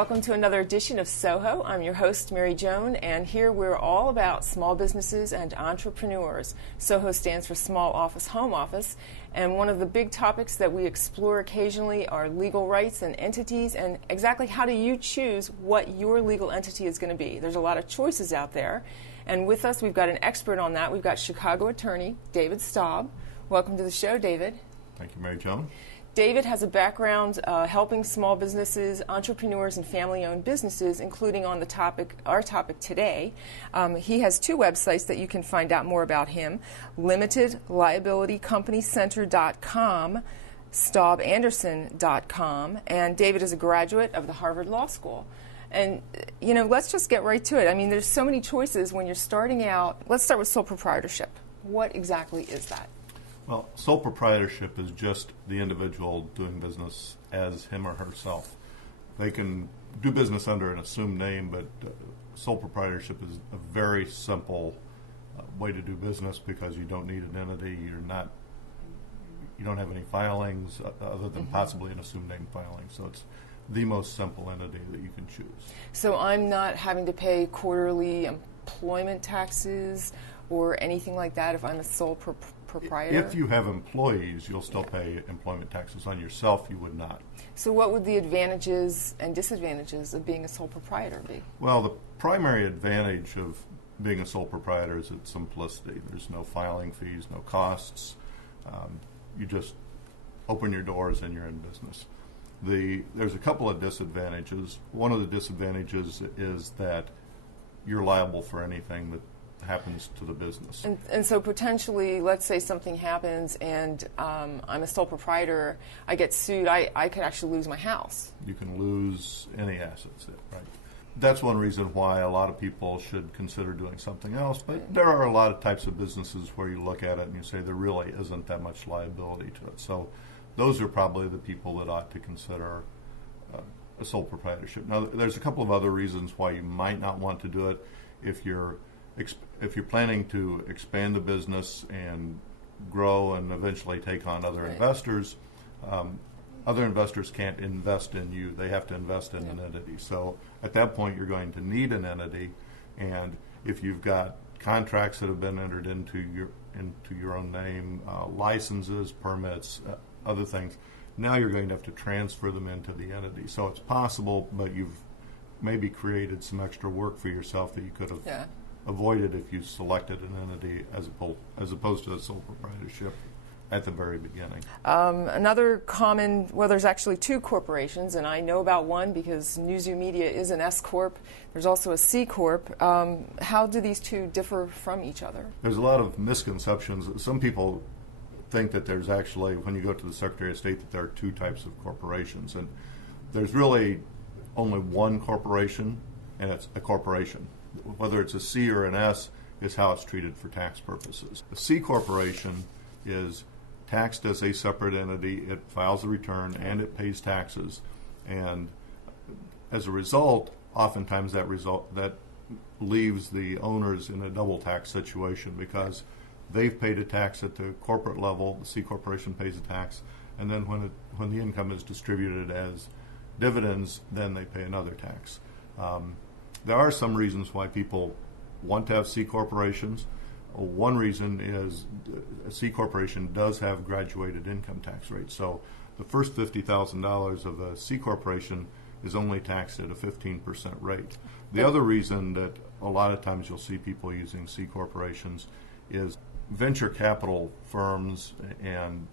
welcome to another edition of SOHO. I'm your host, Mary Joan, and here we're all about small businesses and entrepreneurs. SOHO stands for Small Office Home Office, and one of the big topics that we explore occasionally are legal rights and entities, and exactly how do you choose what your legal entity is going to be. There's a lot of choices out there, and with us we've got an expert on that. We've got Chicago attorney David Staub. Welcome to the show, David. Thank you, Mary Joan. David has a background helping small businesses, entrepreneurs, and family-owned businesses, including on our topic today. He has two websites that you can find out more about him: limitedliabilitycompanycenter.com, staubanderson.com, and David is a graduate of the Harvard Law School. And, let's just get right to it. I mean, there's so many choices when you're starting out. Let's start with sole proprietorship. What exactly is that? Well, sole proprietorship is just the individual doing business as him or herself. They can do business under an assumed name, but sole proprietorship is a very simple way to do business because you don't need an entity. You don't have any filings other than possibly an assumed name filing. So it's the most simple entity that you can choose. So I'm not having to pay quarterly employment taxes or anything like that if I'm a sole proprietor? If you have employees, you'll still pay employment taxes. On yourself, you would not. So what would the advantages and disadvantages of being a sole proprietor be? Well, the primary advantage of being a sole proprietor is its simplicity. There's no filing fees, no costs. You just open your doors and you're in business. There's a couple of disadvantages. One of the disadvantages is that you're liable for anything that happens to the business. And so potentially, let's say something happens and I'm a sole proprietor, I get sued, I could actually lose my house. You can lose any assets, right? That's one reason why a lot of people should consider doing something else, but there are a lot of types of businesses where you look at it and you say there really isn't that much liability to it. So those are probably the people that ought to consider a sole proprietorship. Now, there's a couple of other reasons why you might not want to do it. If you're planning to expand the business and grow and eventually take on other investors can't invest in you. They have to invest in an entity. So at that point, you're going to need an entity. And if you've got contracts that have been entered into your own name, licenses, permits, other things, now you're going to have to transfer them into the entity. So it's possible, but you've maybe created some extra work for yourself that you could have avoided if you selected an entity as opposed to a sole proprietorship at the very beginning. Another common, there's actually two corporations, and I know about one because Newzoo Media is an S-Corp. There's also a C-Corp. How do these two differ from each other? There's a lot of misconceptions. Some people think that there's actually, when you go to the Secretary of State, that there are two types of corporations. And there's really only one corporation, and it's a corporation. Whether it's a C or an S is how it's treated for tax purposes. A C corporation is taxed as a separate entity. It files a return and it pays taxes. And as a result, oftentimes that leaves the owners in a double tax situation because they've paid a tax at the corporate level, the C corporation pays a tax, and then when the income is distributed as dividends, then they pay another tax. There are some reasons why people want to have C corporations. One reason is a C corporation does have graduated income tax rates. So the first $50,000 of a C corporation is only taxed at a 15% rate. The other reason that a lot of times you'll see people using C corporations is venture capital firms and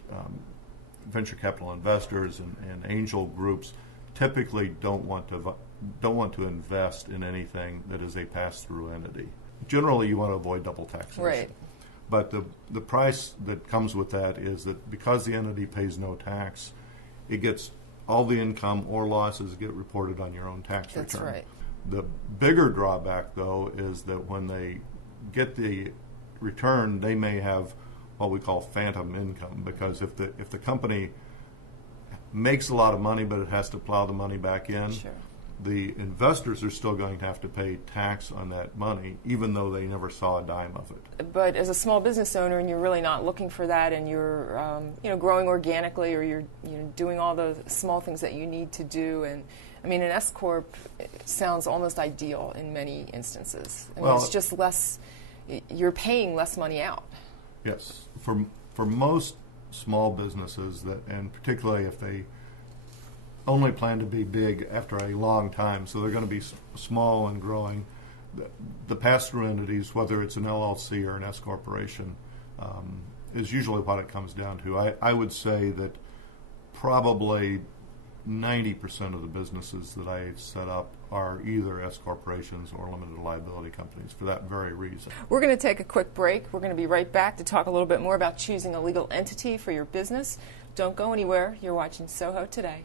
venture capital investors and angel groups typically don't want to invest in anything that is a pass-through entity. Generally, you want to avoid double taxation. Right. But the price that comes with that is that because the entity pays no tax, it gets all the income or losses get reported on your own tax return. That's right. The bigger drawback, though, is that when they get the return, they may have what we call phantom income, because if the company makes a lot of money but it has to plow the money back in, the investors are still going to have to pay tax on that money, even though they never saw a dime of it. But as a small business owner, and you're really not looking for that, and you're growing organically, or you're doing all the small things that you need to do, and I mean, an S Corp sounds almost ideal in many instances. I mean, Well, it's just less, you're paying less money out. Yes. For most small businesses, and particularly if they only plan to be big after a long time, so they're going to be small and growing, the pass-through entities, whether it's an LLC or an S corporation, is usually what it comes down to. I would say that probably 90% of the businesses that I've set up are either S corporations or limited liability companies for that very reason. We're going to take a quick break. We're going to be right back to talk a little bit more about choosing a legal entity for your business. Don't go anywhere. You're watching SOHO Today.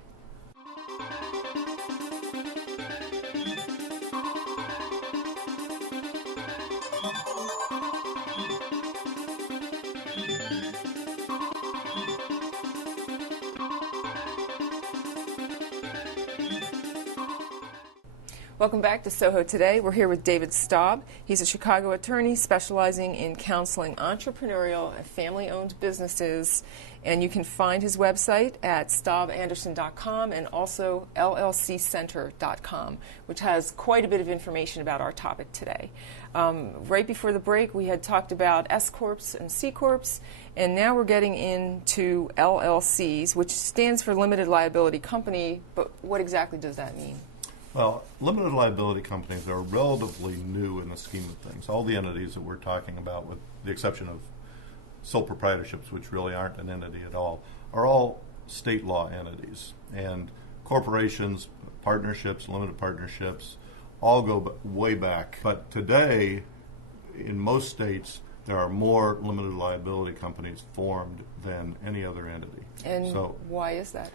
Welcome back to SOHO Today. We're here with David Staub. He's a Chicago attorney specializing in counseling entrepreneurial and family-owned businesses. And you can find his website at staubanderson.com and also llccenter.com, which has quite a bit of information about our topic today. Right before the break, we had talked about S Corps and C Corps, and now we're getting into LLCs, which stands for Limited Liability Company. But what exactly does that mean? Well, limited liability companies are relatively new in the scheme of things. All the entities that we're talking about, with the exception of sole proprietorships, which really aren't an entity at all, are all state law entities. And corporations, partnerships, limited partnerships, all go way back. But today, in most states, there are more limited liability companies formed than any other entity. And so, why is that?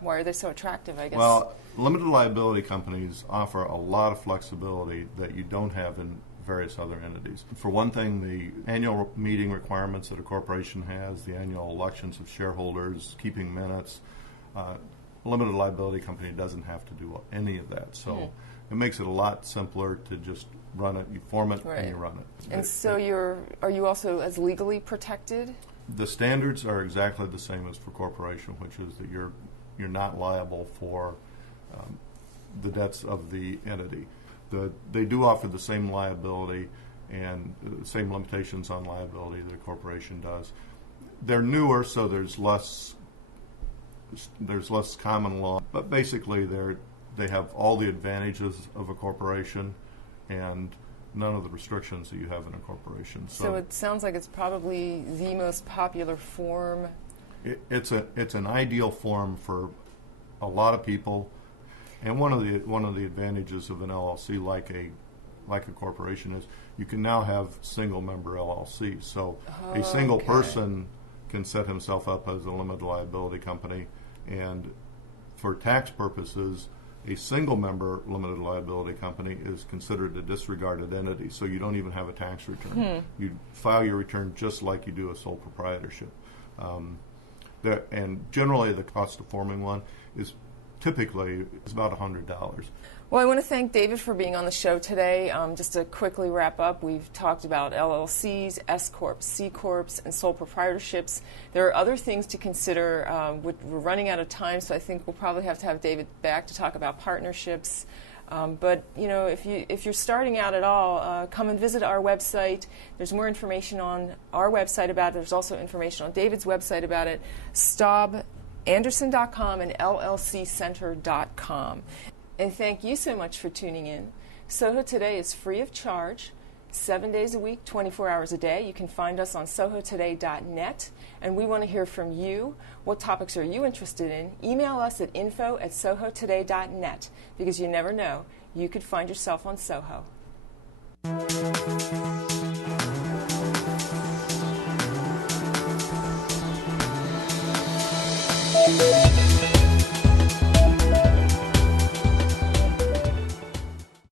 Why are they so attractive, I guess? Well, limited liability companies offer a lot of flexibility that you don't have in various other entities. For one thing, the annual meeting requirements that a corporation has, the annual elections of shareholders, keeping minutes, limited liability company doesn't have to do any of that. So it makes it a lot simpler to just run it. You form it and you run it. And so are you also as legally protected? The standards are exactly the same as for corporation, which is that you're not liable for the debts of the entity. They do offer the same liability and the same limitations on liability that a corporation does. They're newer, so there's less common law, but basically they have all the advantages of a corporation and none of the restrictions that you have in a corporation. So it sounds like it's probably the most popular form. It's an ideal form for a lot of people, and one of the advantages of an LLC like a corporation is you can now have single member LLCs. So a single person can set himself up as a limited liability company, and for tax purposes, a single member limited liability company is considered a disregarded entity. So you don't even have a tax return. You file your return just like you do a sole proprietorship. And generally, the cost of forming one is typically about $100. Well, I want to thank David for being on the show today. Just to quickly wrap up, we've talked about LLCs, S Corps, C Corps, and sole proprietorships. There are other things to consider. We're running out of time, so I think we'll probably have to have David back to talk about partnerships. But if you're starting out at all, come and visit our website. There's more information on our website about it. There's also information on David's website about it, staubanderson.com and llccenter.com. And thank you so much for tuning in. SOHO Today is free of charge, 7 days a week, 24 hours a day. You can find us on sohotoday.net, and we want to hear from you. What topics are you interested in? Email us at info@sohotoday.net, because you never know, you could find yourself on SOHO.